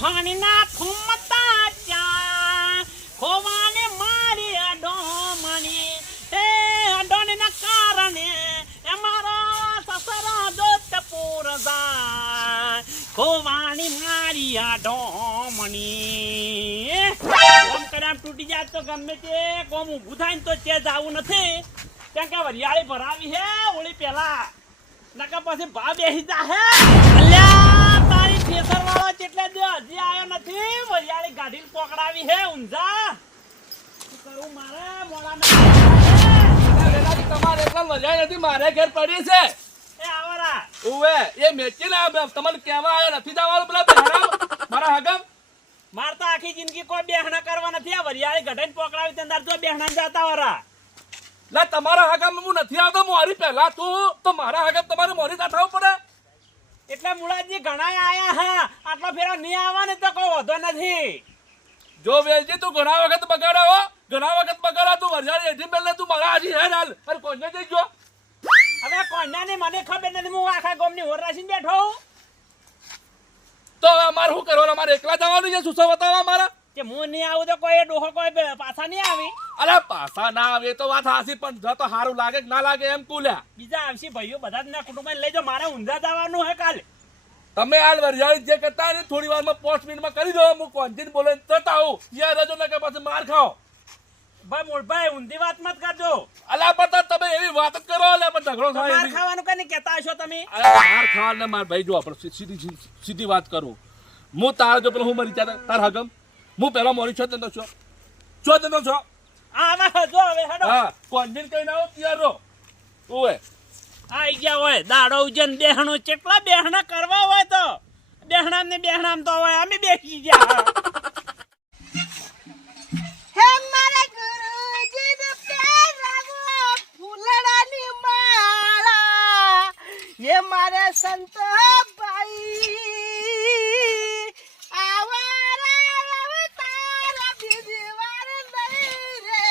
ઢોણીના ફૂમતા ચા ખોવાને મારી અડોમણી એ અડોણીના કારણે અમારા સસરા દોત પૂર જાય ખોવાણી મારી અડોમણી કોમ કર્યા તૂટી જાય તો ગમે તે કોમ ઊભું થાય ને તો તે જવું નથી ત્યાં કે વરિયાળી ભરાવી હે ઓળી પેલા નકા પછી ભા બેસી જા હે અલ્યા તારી થેસર વાળો જેટલે દે હજી આયો નથી વરિયાળી ગાડીને પકડાવી હે ઊંઝા શું કરું મારે મોળાના વેલાજી તમારે એકલા વરિયાળી નથી મારે ઘેર પડી છે એ આવરા ઓવે એ મેચીને તમને કહેવા આયો નથી જવાનું પેલા બેહરામ મારા હગમ માર તો આખી જિંદગી કોઈ બેહણા કરવા નથી આ વરિયાળી ગઢાઈને પકડાવી તંદાર તો બેહણા જતા વરા લા તમારા હગમ હું નથી આવતો મોરી પહેલા તું તો મારા હગમ તમારે મોરી કાઠાવું પડે એટલે મુળાજી ઘણા આયા હા આટલો ફેરો નહીં આવવા ને તો કોઈ વધો નથી જો વેલજી તું ઘણા વખત બગાડ્યો ઘણા વખત બગાડા તું વરિયાળી એથી પહેલા તું મારા હાજી હે હાલ અરે કોઈને જઈ જો હવે કોણને મને ખબર નથી હું આખા ગામની હોરાસીને બેઠો હું તો અમારે શું કરવાનું અમારે એકલા જવાનું છે સુસો બતાવવા મારા કે હું નહીં આવું તો કોઈ ડોહો કોઈ પાછા નહીં આવી અરે પાછા ના આવે તો વાત હાસી પણ જો તો સારું લાગે કે ના લાગે એમ કુલ્યા બીજા આવશે ભાઈઓ બધા જ ના કુટુંબ લઈ જાઓ મારે ઊંઝા જવાનું હે કાલે તમે હાલ વરિયાળી જે કરતા ને થોડી વારમાં 5 મિનિટમાં કરી દો હું કોન્ટીન બોલે જતા આવું યાર રજો ને કે પછી માર ખાઓ ભાઈ મોળભાઈ ઊંધી વાત મત કરજો અલા પતા તમે એવી વાત જ કરો એટલે પણ ઝઘડો થાય માર ખાવાનું કઈ કહેતા હશો તમે માર ખાવા ને માર ભાઈ જો આપણે સીધી વાત કરું હું તાર જો પેલો હું મરી જા તાર હગમ હું પેલો મોરી છો તને છો આવા જો હવે હેડો હા કોન્ટીન કઈ ના આવો તૈયાર રહો ઓએ આઈ ગયા હોય દાડો ઉજન બેહણો કેટલા બેહણા કરવા હોય તો બેહણામ તો હોય અમે બેસી ગયા હે મારા ગુરુજીને પહેરાવો ફૂલડાની માળા એ મારે સંત ભાઈ આવારા અવતાર બીજી વાર નહીં રે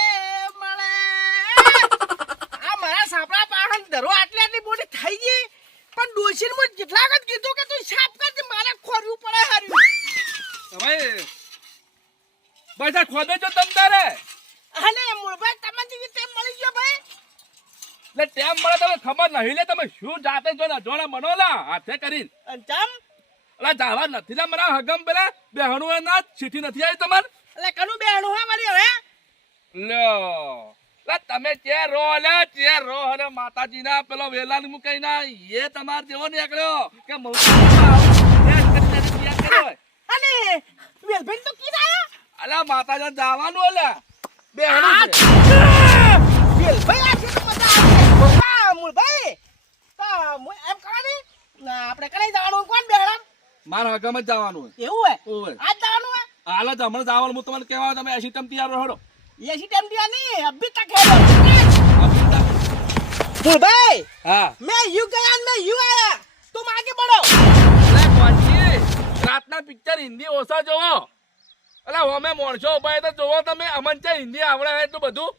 મળે આ મારા સાપડા પાહન ધરો આટલી મોટી થઈ ગઈ પણ ડોશીને હું કેટલા વખત કીધું કે તું સાફ કર મારે ખોરવું પડે હાર્યું હવે બધા ખોદે જો તમ તારે અને મૂળભાઈ તમને જેવી તેમ મળી ગયો ભાઈ એટલે ટેમ મળે તમે ખબર નહીં લે તમે શું જાતે જો ના જોણા મનોલા હાથે કરીને અંતમ અલા જાવા નથી લા મારા હગમ પેલા બેહણું એ ના ચીઠી નથી આવી તમાર એટલે કનું બેહણું હે મારી હવે લ્યો લા તમે ચે રો અને માતાજીના પેલો વેલાન મુકાઈ ના એ તમાર જેવો નીકળ્યો કે અને વેલભાઈ તો કીધા અલા માતાજી જવાનું ઓલા બેહણું છે વેલભાઈ આ છે તો મજા આવે હા મૂળભાઈ તો એમ કરાની આપણે કઈ જવાનું કોણ બેહણા મારા હગમ જ જવાનું એવું હે ઓય આજ જવાનું હે હાલ જ હમણાં જવાનું હું તમને કહેવા તમે એસી ટમ તૈયાર રહો એસી ટાઈમ દિયા નહીં અભી તક है મૂળભાઈ હા मैं यू गया मैं यू आया तुम आगे बढ़ो રાતના પિક્ચર હિન્દી ઓછા જોવો અલા અમે મોણસો ઉભા તો જોવો તમે અમન છે હિન્દી આવડે એટલું બધું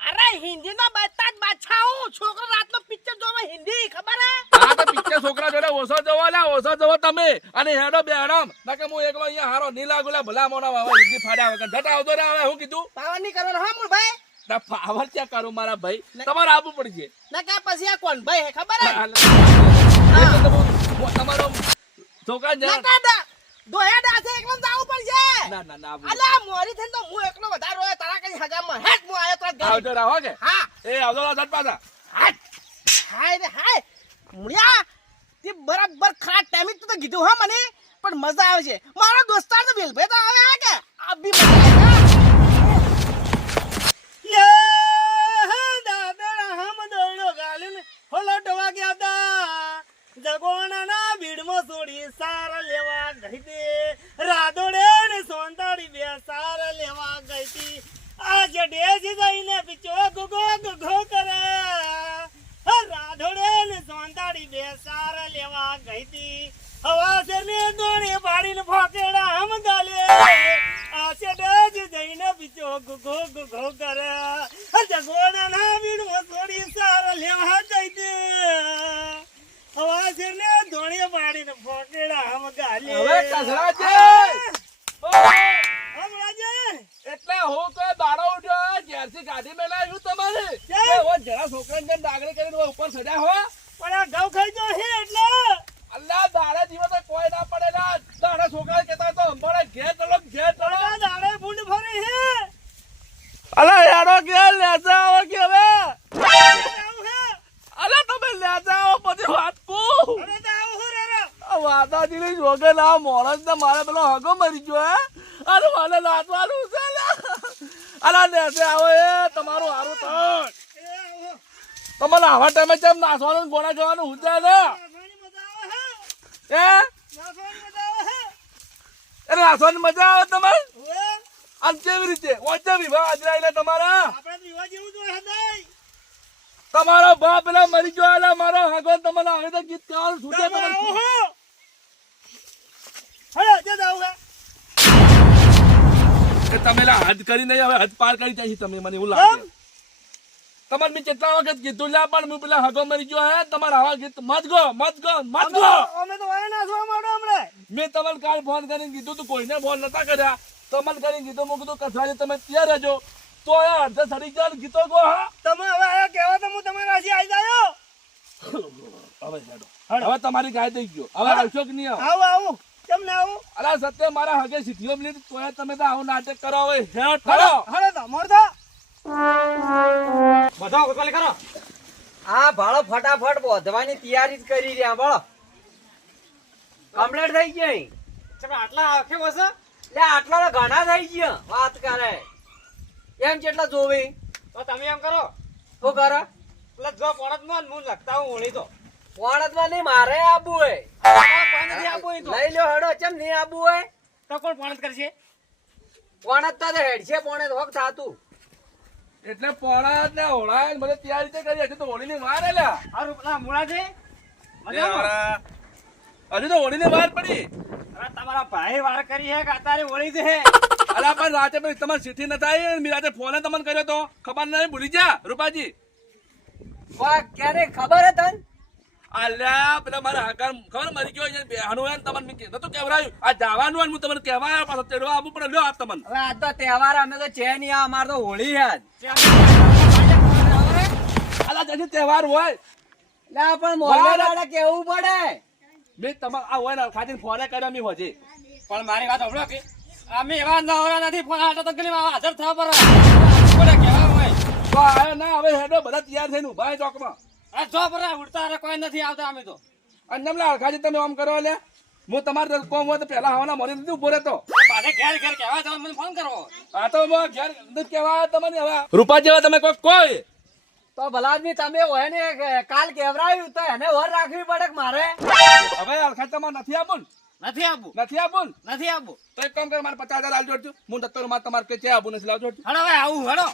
અરે હિન્દી નો બતા જ બાદશાહ હું છોકરો રાતનો પિક્ચર જોવે હિન્દી ખબર હે હા તો પિક્ચર છોકરા જોડે ઓછો જોવો લા ઓછો જોવો તમે અને હેડો બેહરામ નકે હું એકલો અહીંયા હારો ની લાગુ લા ભલા મોના વાવા હિન્દી ફાડ્યા વગર જટા આવતો રે હવે હું કીધું પાવર નહીં કરવાનો હા મૂળભાઈ ના પાવર ક્યાં કરું મારા ભાઈ તમારે આવવું પડશે ના કે પછી આ કોણ ભાઈ હે ખબર હે તમારો છોકરા ના કાડા દોયા દાસે એકલો જાવું પડશે ના અલા મોરી થઈને તો હું એકલો વધારે રોય તારા કઈ હગામાં હેટ હું આયો તો આવજો રહો કે હા એ આવજો ઝટ પાછા હાય રે હાય મુળિયા તે બરાબર ખરા ટાઈમે તો કીધું હા મને પણ મજા આવે છે મારો દોસ્તાર તો વેલભાઈ તો આવે હા કે આ બી મજા આવે દાદા હમ દોડો ગાલીને હોલો ટવા ગયા તા જગોણાના ભીડમાં છોડી સાર લેવા ગઈ દે રાધોડે ને સોંતાડી બે સાર લેવા ગઈ તી આજે ડેજી જઈને પીછો ગુગો કરે રાધોડે ને સોંતાડી બે સાર લેવા ગઈ તી હવા ને દોણે પાડીને ફોકેડા હમ ગાલે આશે ડેજી જઈને પીછો ગુગો કરે જગોણાના ભીડમાં છોડી સાર લેવા ગઈ તી હવા ને દોણે પાડીને ફોકેડા હમ ગાલે હવે કસરા છે હું કોઈ દાડો ઉઠ્યો ઘેરથી ગાડી મેં લાવ્યું તમારે કેમ? એ હો જરા છોકરાને જેમ ડાગરી કરીને હો ઉપર ચડ્યા હો પણ આ ઘઉં ખાઈ ગયો છે એટલે અલ્લા દાડા જીવો તો કોઈ ના પડે ના દાડા છોકરા કહેતા તો અંબાડે ઘેર ચલો આ દાડે ભૂંડ ફરી છે અલા યારો કે લેજા આવો કે હવે આવું છે અલા તમે લેજા આવો પછી વાત કો હવે તો આવું હું રે વાદાજીની જોગે ના મોણસ ને મારે પેલો હગો મરી ગયો હે અરે મને લાટવાનું છે અલા લેજા આવો એ તમારું હારું થાય તમારે આવા ટાઈમે કેમ નાસવાનું ગોળા જવાનું હું છે ને ઘણી મજા આવે એ નાખવાની મજા આવે એટલે નાસવાની મજા આવે તમારે હવે આમ કેવી રીતે ઓછા વિવાહ આજરાયેલા તમારા આપણે વિવાહ જેવું જ હોય હદાય તમારો બાપ પેલા મરી ગયો એટલે મારો હગો તમને હવે તો ગીત કહેવાનું છૂટે તમે આવો તમારે હો હળો જે જાવ હે કે તમે લા હદ કરી નહીં હવે હદ પાર કરી જાય છે તમે મને એવું લાગે તમારે મેં કેટલા વખત કીધું લા પણ હું પેલા હગો મરી ગયો હે તમારા આવા ગીત મત ગો અમે તો વાય નાસવા માંડો હમણે મેં તમને કાલ ફોન કરીને કીધું તું કોઈને ફોન નતા કર્યા તમને કરીને કીધું હું કીધું કથરાજી તમે ત્યાં રહેજો તો એ અડધે સડી ગયા ગીતો ગો હા તમે હવે આયા કહેવા તો હું તમારા રાશી આવી જાયો હવે હેડો. હવે તમારી ગાય થઈ ગયો હવે આવશો કે નહીં આવો આવું આવું કેમ ના આવું અલા સત્ય મારા હગે શીખ્યો લીધું તોય તમે તો આવું નાટક કરો હવે હેડ હળો કરો હળો તો મોરધા બધા ઉતવાલી કરો આ ભાળો ફટાફટ બોધવાની તૈયારી જ કરી રહ્યા બોલો કમ્પ્લીટ થઈ ગઈ તમે આટલા આખે બસ લે આટલા તો ઘણા થઈ ગયા વાત કરે એમ કેટલા જોવી તો તમે એમ કરો શું કરો એટલે જો પોણતમાં હું લખતા હું ઓળી તો પોણતમાં નહીં મારે આબુ હોય કોઈ નથી આબુ હોય તો લઈ લ્યો હેડો ચમ નહીં આબુ હોય તો કોણ પોણત કરશે પોણત તો હેડ છે પોણત હોક થાતું એટલે પોણા ને હોળા ને બધે તૈયારી તે કરી હજી તો હોળીની વાર આલ્યા આ રૂપલા મૂળા છે હજી તો હોળીની વાર પડી અરે તમારા ભાઈ વાર કરી હે કે અત્યારે ઓળી છે અલા પણ રાતે પછી તમારે સીઠી ન થાય મેં રાતે ફોન તમને કર્યો તો ખબર નહીં ભૂલી જા રૂપાજી વાહ ક્યારે ખબર હે તન અલ્યા પેલા મારા હકાર ખબર મરી ગયો અહીંયા બેહનું હે ને તમને મેં કીધું તો કેવરાયું આ જવાનું હોય ને હું તમને કહેવા આવ્યો પાછો તેડવા આવવું પડે લ્યો આ તમને હવે આજ તો તહેવાર અમે તો છે નહીં આ અમાર તો હોળી હે આજ અલા જજી તહેવાર હોય લે પણ મોરલા દાડા કેવું પડે મેં તમારે આ હોય ને ખાતી ફોને કર્યો મેં હોજે પણ મારી વાત સાંભળો કે અમે એવા નવરા નથી પણ આટો તો ગલી હાજર થવા પર કોને કહેવા હોય તો આયો ના હવે હેડો બધા તૈયાર થઈને ઉભા હે ચોકમાં આ જો પર ઉડતા રે કોઈ નથી આવતા અમે તો અને નમલા ખાજી તમે આમ કરો લે હું તમારે કોમ હોય તો પહેલા હવાના મોરી નથી ઉભો રહેતો પાછે ઘેર ઘેર કહેવા જવા મને ફોન કરવો આ તો હું ઘેર નથી કહેવા તમને હવે રૂપા જેવા તમે કોઈ તો ભલા આદમી તમે હોય ને કાલ કેવરાયું તો એને વર રાખવી પડે કે મારે હવે અલખા તમારે નથી આપું નથી આપવું નથી આપું નથી આપવું તો એક કામ કર મારે 50,000 આલજો છું હું દત્તર માં તમારે કે છે આપું નથી લાવજો છું હડો હવે આવું હડો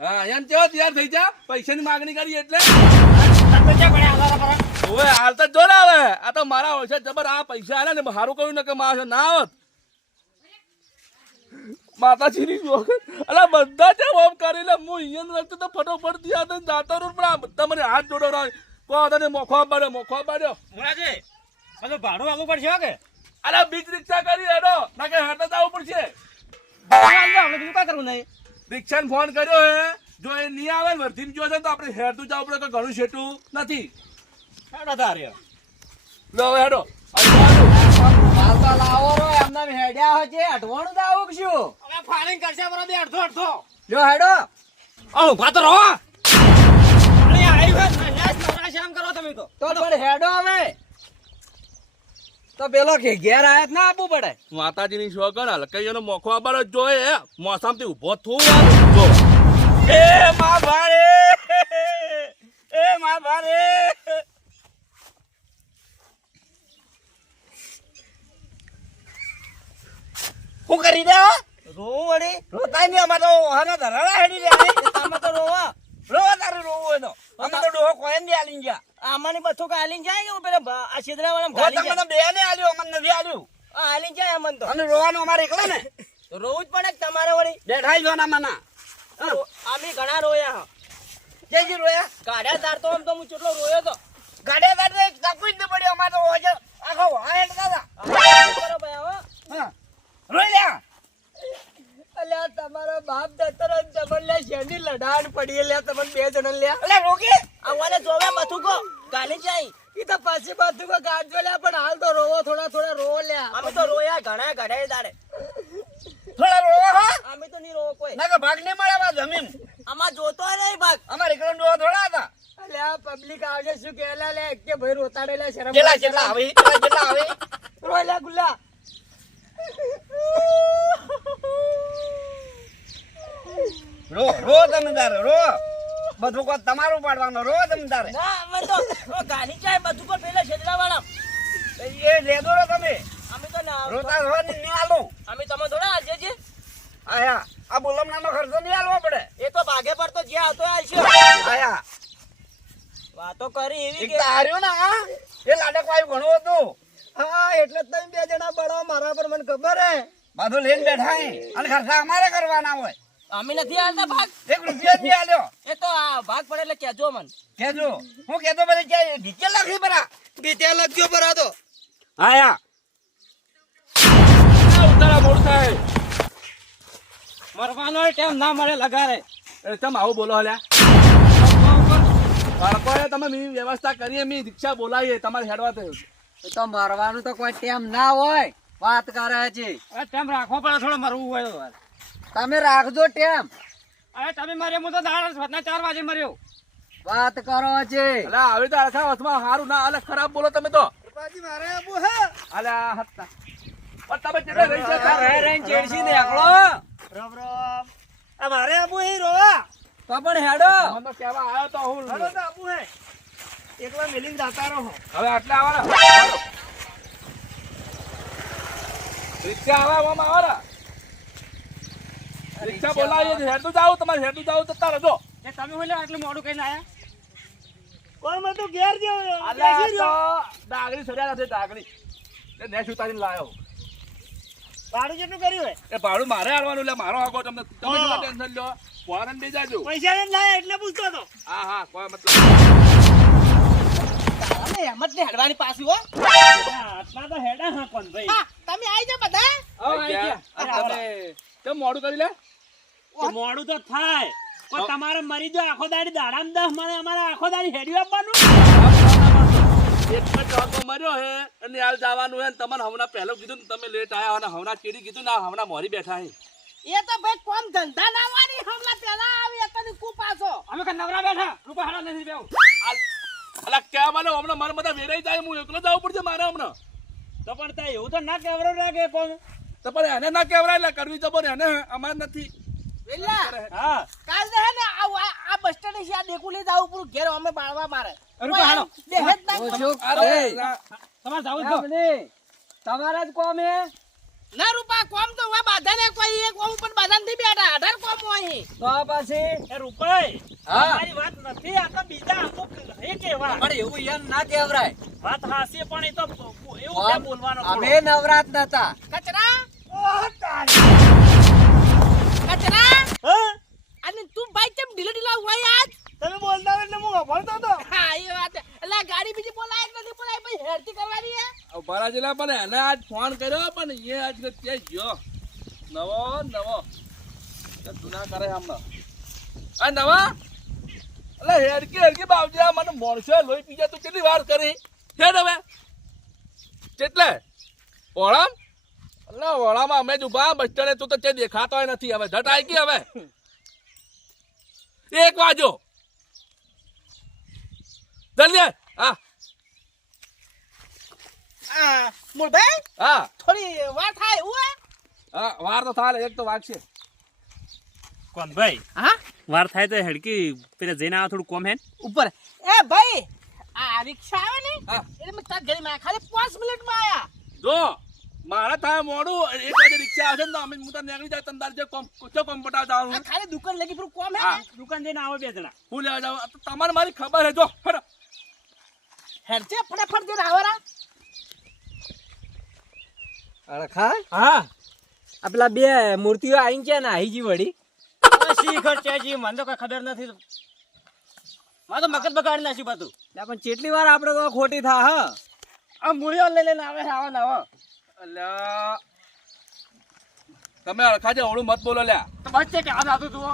હા એમ કેવો તૈયાર થઈ જા પૈસાની માંગણી કરી એટલે તમે ક્યાં પડ્યા આધાર પર ઓય હાલ તો જોર આવે આ તો મારા હોય છે જબર આ પૈસા આલે ને સારું કહ્યું ને કે મારા ના આવત માતાજીની જોગ અલા બધા જે ઓમ કરી લે હું અહીંયા રખતો તો ફટોફટ દિયા તો જાતો રહું પણ આ બધા મને હાથ જોડો રહ્યો કો તને મોખો પાડ્યો મુરાજી બધું ભાડું આવવું પડશે કે અલા બીજ રિક્ષા કરી હેડો ના કે હેડો જવું પડશે આપણે બીજું કાંઈ કરવું નહીં રિક્ષાને ફોન કર્યો હે જો એ નહીં આવે ને વર્ધીને જો છે તો આપણે હેડતું જવું પડે કે ઘણું શેઠું નથી હેડો તારે લો હવે હેડો હાલ તો લાવો રો એમના હેડ્યા હોય છે અઠવાણું તો આવું શું હવે ફાઇલિંગ કરશે બરાબર અડધો અડધો લ્યો હેડો ઓ ભાતો રહો અરે આવ્યું શામ કરો તમે તો પણ હેડો હવે તો પેલો કે ઘેર આયા ના આપવું પડે માતાજીની શોગન હલકૈયાનો મોખો આબાર જ જોયે મોસામથી ઊભો થવું જો એ મા ભારે હું કરી દે રોવું વળી રોતા નહીં અમાર તો હાના ધરાડા હેડી રહ્યા તમે તો રોવા તારે રોવું હોય તો અમે તો ડોહો કોઈ ને આલીન ગયા આમાંની બથો કા આલીન જાય કે પેલા આ છેદરા વાળા ગાલી જાય તમે બે ને આલ્યો અમને નથી આલ્યું આ આલીન જાય અમન તો અને રોવાનું અમારે એકલા ને તો રોવું જ પડે કે તમારે વળી બેઠાઈ જો ના મના આમી ઘણા રોયા હા જેજી રોયા ગાડ્યા તાર તો આમ તો હું કેટલો રોયો તો ગાડ્યા તાર તો એક ચાકુ જ ન પડ્યો અમાર તો હોજે આખો વાહેડ દાદા કરો ભાઈ હવે હા રોઈ લ્યા અલ્યા તમારો બાપ ડાળ પડી લે તમને બે જણ લે અલે રોકી આ વાલે જોવે બથુકો ગાલી જાય ઈ તો પછી બધું કો ગાંઠો લે પણ હાલ તો રોવો થોડા રોવો લે અમે તો રોયા ઘણા ઘડે દાડે થોડા રોવા હા અમે તો નહીં રોવો કોઈ ના કે ભાગ નહીં મળે આ જમીન આમાં જોતો નહીં ભાગ અમારે એકલો ડોહા થોડા હતા અલે આ પબ્લિક આવજે શું કેલા લે કે ભાઈ રોતાડે લે શરમ કેટલા આવે કેટલા આવે રોય લે ગુલ્લા રો તમે તારે રો બધું કો તમારું પાડવાનો રો તમે તારે ના અમે તો ગાલી જાય બથુકો પેલા છેદરા વાળા એ લેદો રો તમે અમે તો ના રોતા રોવાની નહીં આલો અમે તમે થોડા આજે છે આયા આ બોલમણાનો ખર્ચો નહીં આલવો પડે એ તો ભાગે પર તો જ્યાં હતો આવશે આયા વાતો કરી એવી એક કે તાર્યો ને આ એ લાડક વાયુ ઘણું હતું હા એટલે જ તમે બે જણા બળો મારા પર મને ખબર હે બધું લઈને બેઠા હે અને ખર્ચા અમારે કરવાના હોય અમે નથી હાલતા ભાગ 1 રૂપિયા નહીં આલ્યો એ તો આ ભાગ પડે એટલે કેજો મન કેજો હું કેતો બધી કે ડીટેલ લખી પરા ડિટેલ લખજો પર આ તો આયા ઉતારા મોડ થાય મરવાનો ટાઈમ ના મળે લગારે એ તમે આવું બોલો હલ્યા બાળકોએ તમે મી વ્યવસ્થા કરીએ મી દીક્ષા બોલાવીએ તમારે હેડવા થયું તો મારવાનું તો કોઈ ટેમ ના હોય વાત કરે છે ટાઈમ રાખવો પડે થોડો મરવું હોય તો તમે રાખજો ટેમ અરે તમે મર્યો હું તો દાડા રાતના 4 વાગે મર્યો વાત કરો છે અલે આવી તો આખા વસમાં હારું ના અલે ખરાબ બોલો તમે તો બાજી મારે આબુ હે અલે આ હતા પણ તમે કેટલે રહી છે રહીને ચેડસી ને એકલો રમ રમ આ મારે આબુ હે રોવા તો પણ હેડો મને તો કહેવા આવ્યો તો હું હલો તો આબુ હે એકલા મેલીને જાતા રહો હવે આટલે આવવાના રિક્ષા આવવામાં આવવાના રિક્ષા બોલાવીએ છે હેડું જાવ તમારે હેડું જાવ તો તારે જો એ તમે બોલ્યો આટલું મોડું કઈને આયા કોણ મેં તો ઘેર ગયો અલે આ તો ડાગરી સડ્યા નથી ડાગરી એ નેસ ઉતારીને લાયો ભાડું કેટલું કર્યું હે એ ભાડું મારે આલવાનું એટલે મારો આગો તમને તમે શું ટેન્શન લ્યો ફોરન દઈ જાજો પૈસા ને લાયા એટલે પૂછતો હતો હા હા કોઈ મતલબ અરે હેમત ને હેડવાની પાછી હો આટલા તો હેડા હા કોણ ભાઈ તમે આવી જાવ બધા આઈ ગયા તમે કેમ મોડું કરી લે તો મોડું તો થાય પણ તમારે મરી જો આખો દાડી દાડામાં 10 મને અમારે આખો દાડી હેડ્યું આપવાનું એક જ ચોકો મર્યો હે અને હાલ જવાનું હે તમને હમણાં પહેલું કીધું ને તમે લેટ આયા અને હમણાં ચીડી કીધું ને હમણાં મોરી બેઠા હે એ તો ભાઈ કોમ ધંધા ના વાળી હમણાં પેલા આવી અત્યારે કુ પાછો અમે કઈ નવરા બેઠા રૂપા હાડા નથી બેવ અલા કેવા મને હમણાં મારા બધા વેરાઈ જાય હું એકલો જવું પડશે મારે હમણાં તો પણ ત્યાં એવું તો ના કેવરો લાગે કોણ તો પણ એને ના કહેવાય એટલે કરવી જબર એને અમારે નથી વેલા હા કાલ દે હે ને આ બસ સ્ટેન્ડ છે આ દેખું લઈ જાવ પૂરું ઘેર અમે બાળવા મારે રૂપા હાલો દેહે જ ના અરે તમારે જાવું તો તમારા જ કોમ હે ના રૂપા કોમ તો હોય બાધા ને કોઈ એક કોમ પણ બાધા નથી બેઠા 18 કોમ હોય તો પછી એ રૂપાઈ હા. તમારી વાત નથી આ તો બીજા અમુક હે કેવા પણ એવું યાર ના કહેવરાય વાત હાસી પણ એ તો એવું કે બોલવાનો અમે નવરાત નતા કચરા કચરા હા અને તું ભાઈ કેમ ઢીલા હોય આજ તમે બોલતા એટલે હું અભળતો હતો હા એ વાત એટલે ગાડી બીજી બોલાય કે નથી બોલાય ભાઈ હેરતી કરવાની હે ભરા જિલ્લા પણ એને આજ ફોન કર્યો પણ એ આજ ત્યાં ગયો નવો જૂના કરે હમણાં આ નવા એટલે હેડકી બાવજી આ મને મોણસો લોહી પી ગયા તું કેટલી વાર કરી હેડ હવે કેટલે ઓળામ એટલે ઓળામાં અમે જ ઉભા બસ સ્ટેન્ડે તું તો તે દેખાતો નથી હવે ઝટ આવી ગઈ હવે 1 વાજો જલ્દી હા આ મોરભાઈ હા થોડી વાર થાય એવું હે હા વાર તો થાય એક તો વાગશે કોણ ભાઈ હા વાર થાય તો હેડકી પેલા જઈને આવો થોડું કોમ હે ઉપર એ ભાઈ આ રિક્ષા આવે ને હા. એટલે મેં તાર ઘરે માં ખાલી 5 મિનિટમાં આયા જો મારા થાય મોડું 1 વાગે રિક્ષા આવશે ને તો અમે હું તો નીકળી જાય તંદાર જે કોમ પટાવ આ જવાનું ખાલી દુકાન લગી પૂરું કોમ હે હા. ને દુકાન જઈને આવો બે જણા હું લેવા જાઉં આ તો તમારે મારી ખબર હે જો હેડો હેરજે ફટાફટ જઈને આવરા અળખા હા આ પેલા બે મૂર્તિઓ આઈ છે ને આહીજી વળી શીખર ચેજી મને તો કઈ ખબર નથી મારે તો મગજ બગાડી નાખ્યું બધું એટલે પણ કેટલી વાર આપણે તો ખોટી થા હ આ મૂળીઓ લઈ લઈને આવે આવા નવા અલ્યા તમે અળખાજે ઓળું મત બોલો લ્યા તો બસ છે કે આ દાદુ તું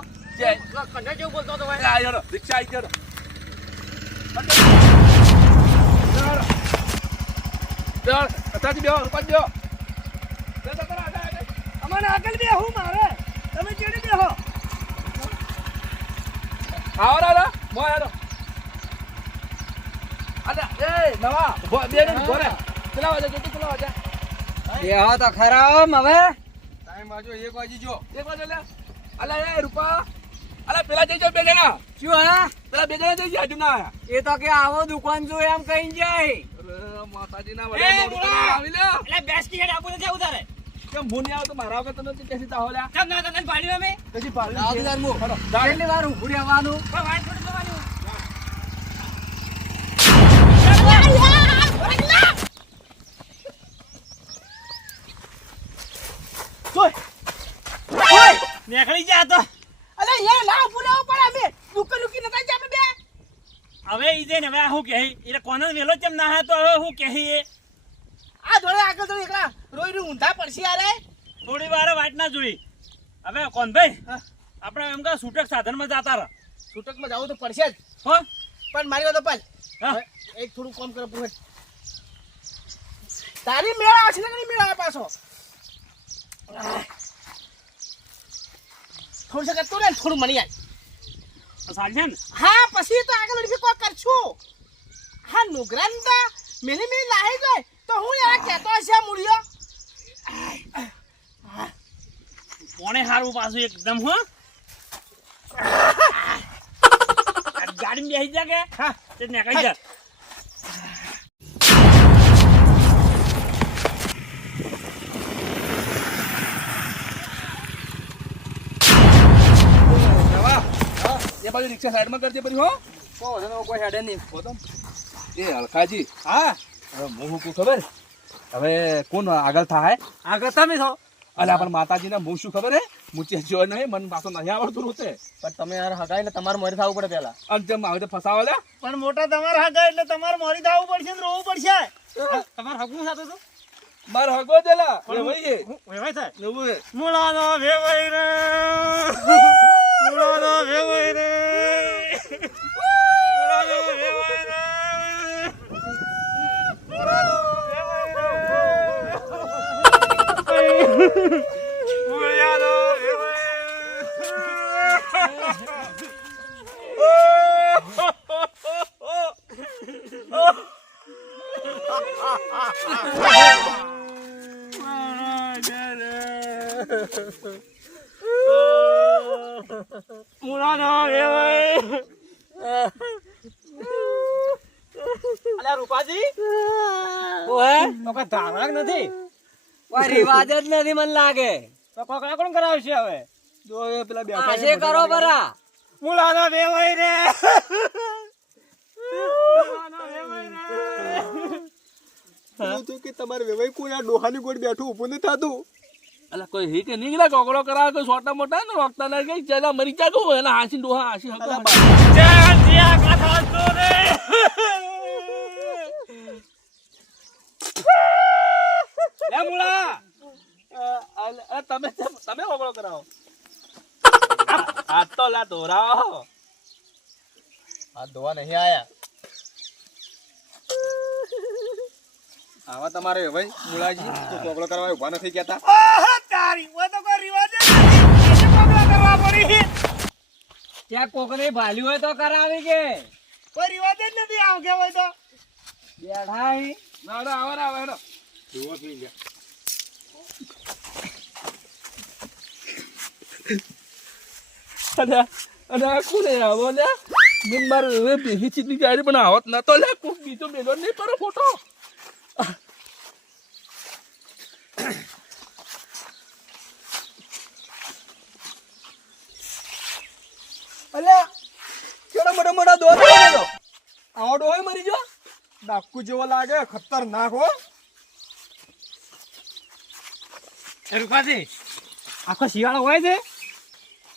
કંડક્ટર જેવું બોલતો હતો ભાઈ. આ યાર રિક્ષા આવી ગયો અત્યારથી બેહો રૂપા બેહો અમારે આગળ બેહું મારે. તમે ચેડી બેહો. આવો રાડા મો યાર અરે એ નવા બે ને ઘરે ચલાવ આજે કેટલી ચલાવ આજે બેહો તો ખરા આમ હવે. ટાઈમ આજો 1 વાગી જો 1 વાગે લે અલા એ રૂપા અલા પેલા જઈ જાવ બે જણા શું હા? પેલા બે જણા જઈ હજુ ના આયા એ તો કે આવો દુકાન જો એમ કઈ જાય. અરે માતાજીના એ વડા મોઢું બોલા. આવી લે એટલે બેસ ટિકિટ આપું નથી આવું તારે. કેમ હું નહીં આવ તો મારા વગર તમે કેસી તાહો લ્યા કેમ ના તને પાડ્યું અમે? કશી પાડી કેટલી વાર ઊભું રહેવાનું? પણ વાટ થોડી થવાની. નીકળી જા તો અલે યાર ના ઉભું રહેવું પડે અમે. દુકાન લુકી નતા જા અમે બે. હવે ઈ જઈને હવે આ શું કહે એટલે કોનો વેલો ચમ ના હા તો હવે શું કહે એ આ જોડે આગળ તો એકલા રોઈ રોઈ ઊંધા પડશે યાર. થોડી વાર વાટ ના જોઈ હવે કોણ ભાઈ હા. આપણે એમ કા છૂટક સાધનમાં જતા રહો છૂટકમાં જાવું તો પડશે જ. હો પણ મારી વાત પાલ. હા. એક થોડું કામ કરે પૂછ. તારી મેળા આવશે ને નહીં મેળા આવે પાછો. થોડું છે કરતો ને થોડું મળી જાય. ચાલશે ને હા પછી તો આગળ લડી કોઈ કરશું. હા નુગરાંતા મેલી લાહી જાય તો હું યાર કહેતો હશે આ મૂળિયો. કોણે હારું પાછું એકદમ હો ગાડી બેસી જા કે હા તે નીકળી જા નવા એ બાજુ રિક્ષા સાઈડમાં કરજે પછી હો કોઈ હેડે નહીં. એ હલકાજી હા હવે હું શું કહું ખબર હવે કોણ આગળ થાય આગળ તમે છો. અલ્યા પણ માતાજીને હું શું ખબર હે મુચે જો નહીં મને પાછો નહીં આવડતું રોતે પણ તમે યાર હગાઈ ને તમારે મરી થવું પડે પેલા. અને જેમ આવે ફસાવા લે પણ મોટા તમારે હાકા એટલે તમારે મોરી થવું પડશે ને રોવું પડશે તમારે હગું થતું હતું માર હગો દેલા એ ભાઈ વેવાય થાય નવું હે મુળાનો વેવાય રે મુળાનો વેવાય રે મુળાનો વેવાય રે મુળાનો વેવાય રે મુળાનો મુળાનો વેવાય અલ્યા રૂપાજી ઓહે તો કા ધારક નથી. કોઈ રિવાજ જ નથી મને લાગે. તો કોકડા કોણ કરાવશે હવે? જો એ પેલા બે આશે કરો બરા. મુળાનો વેવાય રે તું કે તમારે વેવાઈ કોઈ આ ડોહાની ગોળ બેઠું ઊભું નહીં થાતું અલા કોઈ હી કે નહીં ગલા કોકડો કરાવે કોઈ છોટા મોટા ને રોકતા ના ગઈ ચલા મરી જા ગો એના હાસી ડોહા હાસી હગા જાન જીયા કથા તો રે એ મુળા તમે કોકડો કરાવો આ તો લા દોરાવો આ દોવા નહીં આયા. આવા તમારે ભાઈ મુળાજી તો કોકડો કરવા ઉભા નથી કહેતા તારી ઓ તો કોઈ રિવાજ જ નથી પગલા કરવા પડી ત્યાં કોકને ભાલ્યું હોય તો કરાવી કે કોઈ રિવાજ જ નથી આવ કહેવાય તો બેઠા હી. ના ના આવો ને આવો હેડો અને આ કોને આવો લે મેં મારે હવે બેહી ચીટની ગાડી પણ આવત ના તો લે કોક બીજો મેલો નહીં કરો ફોટો અલ્યા કેડો મોટો મોટો દોર લેલો આવો ડોહો મરી ગયો ડાકુ જેવો લાગે ખતરનાક હો રૂપાજી આખો શિયાળો હોય છે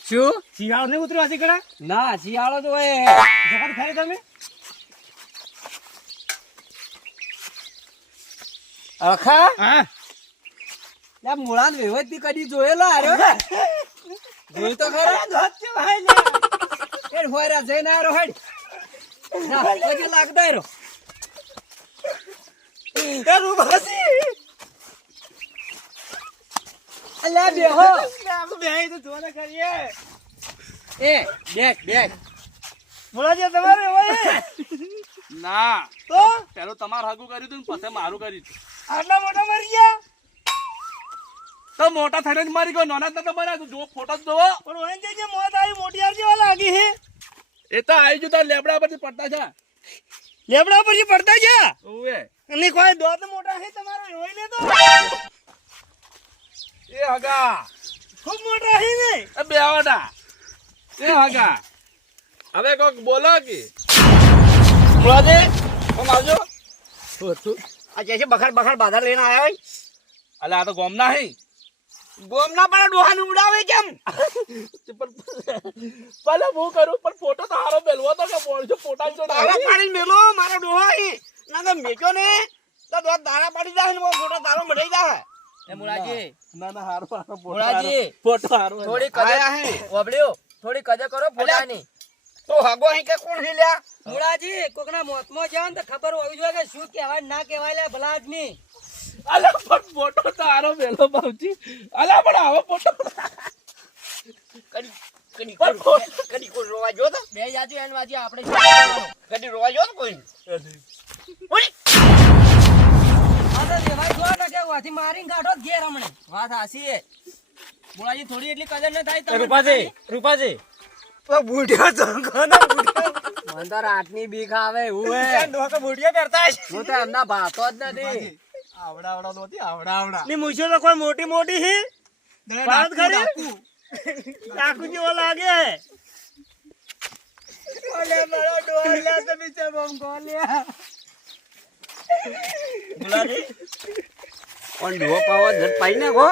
શું? શિયાળો નહીં ઉતર્યો હજી કડા ના શિયાળો તો હોય. જગત ખરી તમે અખા હા યા મુળાન વેવત થી કદી જોયેલો આર્યો જોઈ તો ખરો ધોત છે ભાઈ લે એ હોયરા જઈને આરો હેડ લગે લાગતા રો એ રૂપાસી અલ્યા બેહો લાગુ બેહી તો જોને કરીએ એ બેક બોલાજે તમારે હોય ના તો પેલું તમારું હાગું કર્યું હતું ને પછી મારું કર્યું હતું. આટલા મોટા મરી ગયા તો મોટા થઈને જ મરી ગયો, નાના જ નતો મર્યા. તું જો ફોટો જ જોવો. પણ હોય જે મોત આવી મોટી યાર જેવા લાગી હે એ તો આવી ગયું તાર લેબડા પરથી પડતા છે. લેબડા પરથી પડતા છે ઓવે અને કોઈ દોત મોટા હે તમારો હોય ને તો એ હગા ખૂબ મોટા હે ને એ બેવાડા એ હગા હવે કોક બોલો કે બોલાજે કોમ આવજો આ જે બખાડ બાધા લઈને આયા હોય અલે આ તો ગોમ ના હે ગોમના પર ડોહાને ઉડાવે કેમ ભલે હું કરું પણ ફોટો તો હારો મેલવો તો કે બોલજો ફોટા જ તારા જોડાવે. પાડી મેલો મારો ડોહા હે ના તો મેક્યો ને તો દોત દાડા પાડી જાય ને ફોટો તારો મઢાઈ જાય એ મુળાજી ના ના હારો હારો મુળાજી, ફોટો હારો થોડી આયા કદર હે ઓબળ્યો થોડી કદર કરો ફોટાની તો હગો હે કે કોણ હે લ્યા મુળાજી કોકના મોતમાં જાવ ને તો ખબર હોવી જોઈએ કે શું કહેવાય ના કહેવાય લે ભલા આદમી અલે પણ ફોટો તો હારો મેલો બાપજી. અલે પણ આવો ફોટો કડી પણ ફોટો કડી કોઈ રોવા જો તો બે જાતી એન વાજી આપણે કડી રોવા જો તો કોઈ આ તો દેવાય જો ને કે વાથી મારીને કાઢો જ ઘેર હમણે વાત હાસી હે મુળાજી થોડી એટલી કદર ન થાય તમે રૂપાજી તો બુઢિયો જંગનો બુઢિયો મને તો રાતની બીક આવે એવું હે ડોહા બુઢિયો કરતા છે હું તો એમના ભાતો જ નથી આવડા નોતી આવડા ની મૂછો તો કોઈ મોટી મોટી હે વાત કરી ડાકુ જેવો લાગે ઓલે મારો ડોહા લે તો બીચે બમ ગોલ્યા બોલાજી કોણ ડોહો પાવા જટ પાઈ નાખો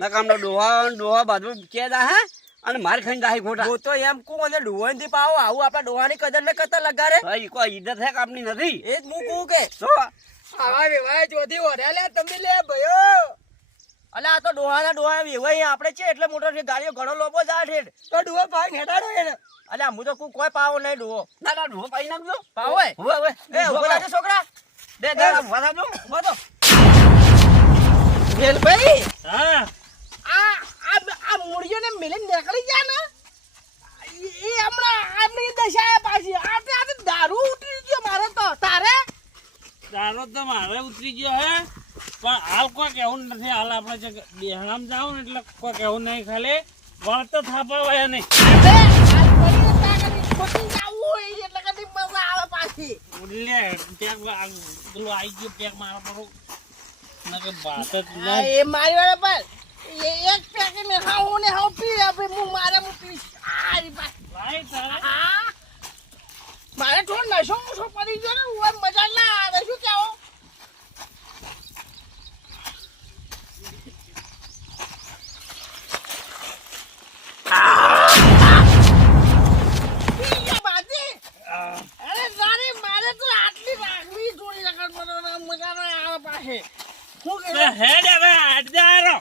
ના કામનો ડોહા બાજુ કે દા હે અને માર ખાઈને દાહી ખોટા હું તો એમ કહું અને ડોહાની થી પાવો આવું આપણા ડોહાની કદર ન કરતા લગારે ભાઈ કોઈ ઈજ્જત હે કામની નથી એ જ હું કહું કે તો આવા વેવાય જોધી ઓઢ્યા લે તમે લે ભયો અલે આ તો ડોહા વેવાય આપણે છે એટલે મોટો છે ગાડીઓ ઘણો લોબો જા ઠેડ તો ડોહો પાઈ હેડાડો એને અલે હું તો કોઈ પાવો નહીં ડોહો ના ના ડોહો પાઈ નાખજો પાવો હે હવે હવે એ ઉભો રહેજો છોકરા દે ઉભા થાજો ઉભો તો વેલભાઈ હા આ મૂળિયોને મિલીને નીકળી ગયા ને એ હમણાં આપણી દશા પાછી આ દારૂ ઉતરી ગયો મારો તો તારે તારો તો મારે ઉતરી ગયો હે પણ હાલ કોઈ કહેવું નથી હાલ આપણે જે બેહણામ જાવ ને એટલે કોઈ કહેવું નહીં ખાલી વળ તો થાપાવાય નહીં અરે આ પડી તાકની ખોટી જાવું હોય એટલે કદી મજા આવે પાછી લે પેક પેલું આવી ગયું પેક મારો પડો ના કે વાત જ આ નહીં એ મારી વાળા પર એક પેકેટ ને હાઉ ને હાઉ પી આપે હું મારે મૂકી આ રી પાસ ભાઈ તારે હા મારે થોડો નશો મુશો પડી ગયો ને હું મજા ના આવે શું કેવો અરે સારી મારે તો આટલી રાખવી જોડી રકમ મજા ના આવે પાસે શું કે હેડ હવે હાડ જારો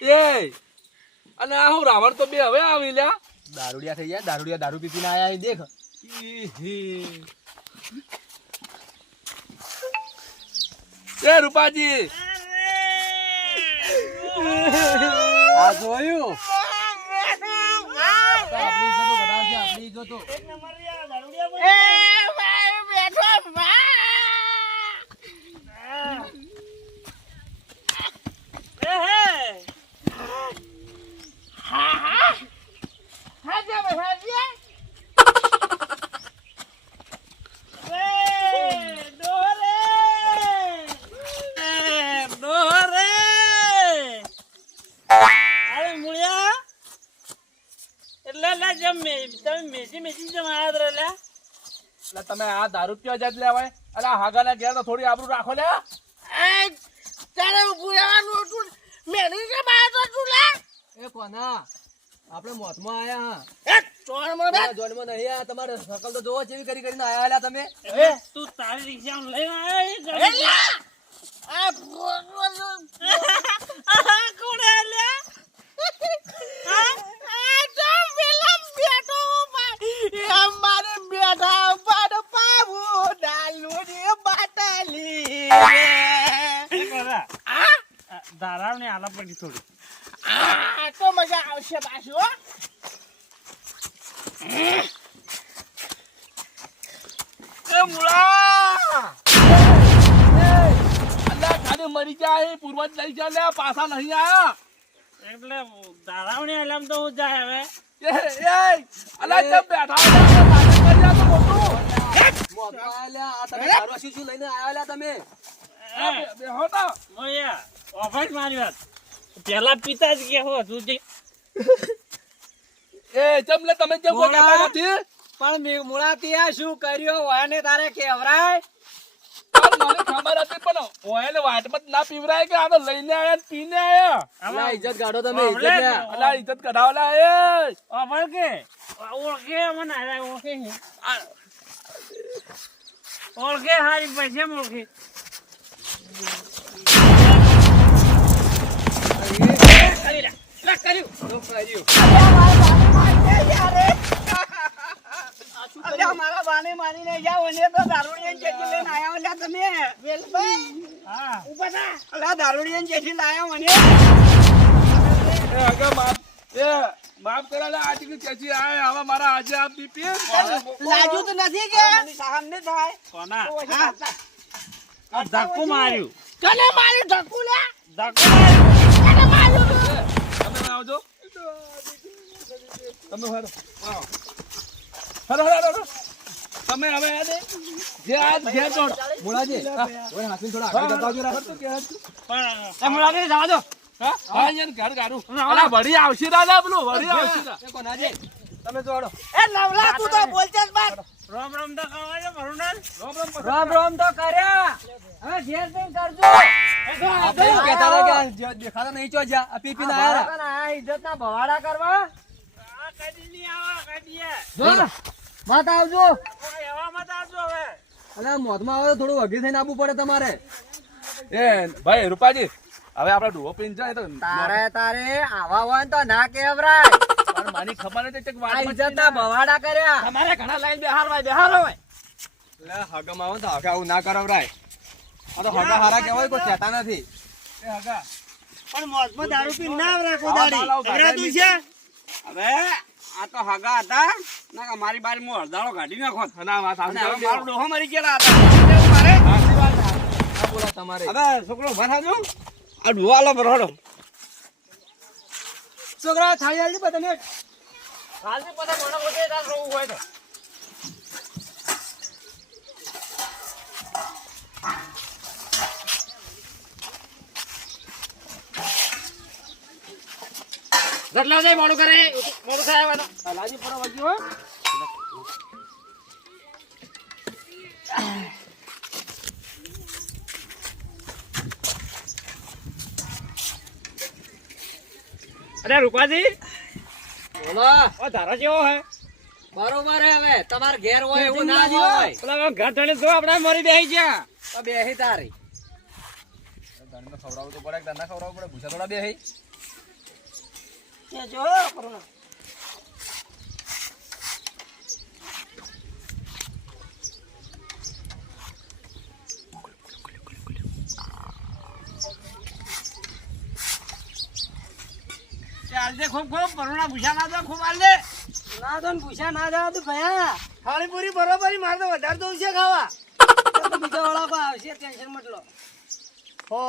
એ અને આ હું રાવણ તો બે હવે આવી લ્યા. દારૂડિયા થઈ ગયા દારૂડિયા દારૂ પીપીને આયા એ દેખ એ રૂપાજી આ જોયું આપણી ઇજ્જતો ઘટાડશે આપણી ઇજ્જતો એક નંબર યા દારૂડિયા એટલે તમે આ દારૂ પીવા જાત લેવાય અને આ હાગાના ઘેર તો થોડી આબરૂ રાખો લે. તારે ઉભું રહેવાનું હતું મેની કે બહાર તો તું લે એ કોના આપણે મોતમાં આયા એ ચોણ મળે હા જોનમાં નહીં આયા તમારે શકલ તો જોવો જેવી કરીને આયા આલ્યા તમે તું તારી રિક્ષામાં લઈને આવ્યો આ કોણ લ્યા આ તો પેલા બેઠો અમારે બેઠા પાડ પાવો ડાલુ ને બાટાલી ધારાવ ને આલા પડી થોડી આ તો મજા આવશે પાછું હો. એ મુળા અલ્યા ખાલી મરી જાય પૂર્વજ લઈ જા લે પાછા નહીં આયા એટલે ધારાવ ને આલામ તો હું જાય હવે અલ્યા જબ બેઠા હતા નાટક કરી આ તો મોટું મોતમાં આલ્યા આ તમે દારૂ શું લઈને આયા આલ્યા તમે બેહો તો ઓયા ઓફાઈટ મારી વાત પેલા પિતા જ કે હો તું જે એ જમ લે તમે જેમ કોઈ કહેતા નથી પણ મુળાતી આ શું કર્યો વાને તારે કેવરાય પણ મને ખબર હતી પણ ઓયલ વાટમાં ના પીવરાય કે આ તો લઈને આયા ને પીને આયા અલા ઇજ્જત કાઢો તમે ઇજ્જત ઓફલે લે અલ્યા ઇજ્જત કઢાવલા એ ઓફાઈટ કે ઓળખે મને આલા ઓળખે છે ઓળખે હારી પૈસે ઓળખે અલ્યા મારા બાને મારીને જાઓ અને તો દારૂડિયાની ચેઠી લઈને આયા ઓલા તમે વેલભાઈ હા ઉભા થા અલ્યા દારૂડિયાની ચેઠી લાયા મને એ આગળ માફ કરા લે આજે કે ચેચી આય હવે મારા આજે આપ બીપી લાજુ તો નથી કે સામને થાય કોના હા આ ધક્કો માર્યું કને માર્યું ધક્કુ લે ધક્કો માર્યું કને માર્યું તમે આવજો તમે હેરો હેરો હેરો તમે હવે આ દે જે આજ ઘેર જોડ મુળાજી ઓય હાસીન થોડા આગળ બતાવજો રાખો પણ મુલાને જવા દો હા હા યાર ઘર ગારું અલા વડી આવશે રાજા પેલું વડી આવશે એ કોનાજી તમે જોડો એ નવલા તું તો બોલચે જ બાર રોમ રોમ તો કરવા છે ભરુનાર રામ રામ તો કર્યા હવે ઘેર જઈને કરજો આપણે એવું કહેતા હતા કે દેખાતા નહીં ચો જા આ પીપીને આયા આ ઇજ્જતના ભવાડા કરવા આ કદી નહીં આવા કદીએ જો માત આવજો કોઈ એવા મત આવજો હવે અલા મોતમાં આવે તો થોડું વગી થઈને આવવું પડે તમારે એ ભાઈ રૂપાજી હવે આપણે ડુઓ પીન જાય તો તારે આવા હોય ને તો ના કેવરાય પણ માની ખબર નથી કે આ વાત ઇજ્જતના ભવાડા કર્યા તમારે ઘણા લાઈન બેહારો હોય એટલે હગમ આવો તો હગા આવું ના કરાવરાય આ તો હગા હારા કહેવાય કોઈ કહેતા નથી એ હગા પણ મોજમાં દારૂ પી ના રાખો દાડી. અવરાતું છે હવે આ તો હગા હતા ના મારી બારી મો અડધાળો કાઢી નાખો ના વાત અને હવે આવશે મારો ડોહો મરી ગયેલા હતા ના બોલા તમારે હવે છોકરો ઉભા થાજો આ ડોહો આલો બરોડો છોકરા થાળી આલી બધાને કાલથી પતા મને પોતે તાર રોવું હોય તો ગટલા જાય મોડું કરે મોડું થાય હવે લાજી પર વાગ્યો અરે રૂપાજી બોલો ઓ ધારો જેવો હે બરોબર હે હવે તમાર ઘેર હોય એવું ના હોય પેલા ઘર ધણી જો આપણે મરી બેહી ગયા તો બેહી તારી ધણીને ખવડાવવું તો પડે કે ના ખવડાવવું પડે ભૂસા થોડા બે હઈ કે જો કરુણા ચાલ દે ખૂબ ખૂબ પરુણા ભૂસા ના દો ખૂબ આલ દે ના તો પૂછ્યા ના જવા તું ભયા થાળી પૂરી બરોબરી મારે તો વધારે દઉં છે ખાવા તો બીજા વાળા કોઈ આવશે ટેન્શન મતલો હો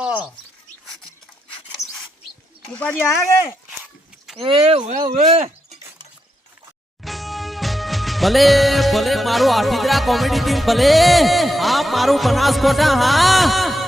રૂપાજી આયા કે એ ઓએ ઓએ ભલે ભલે મારું આઠીદરા કોમેડી ટીમ ભલે હા મારું બનાસકોટા હા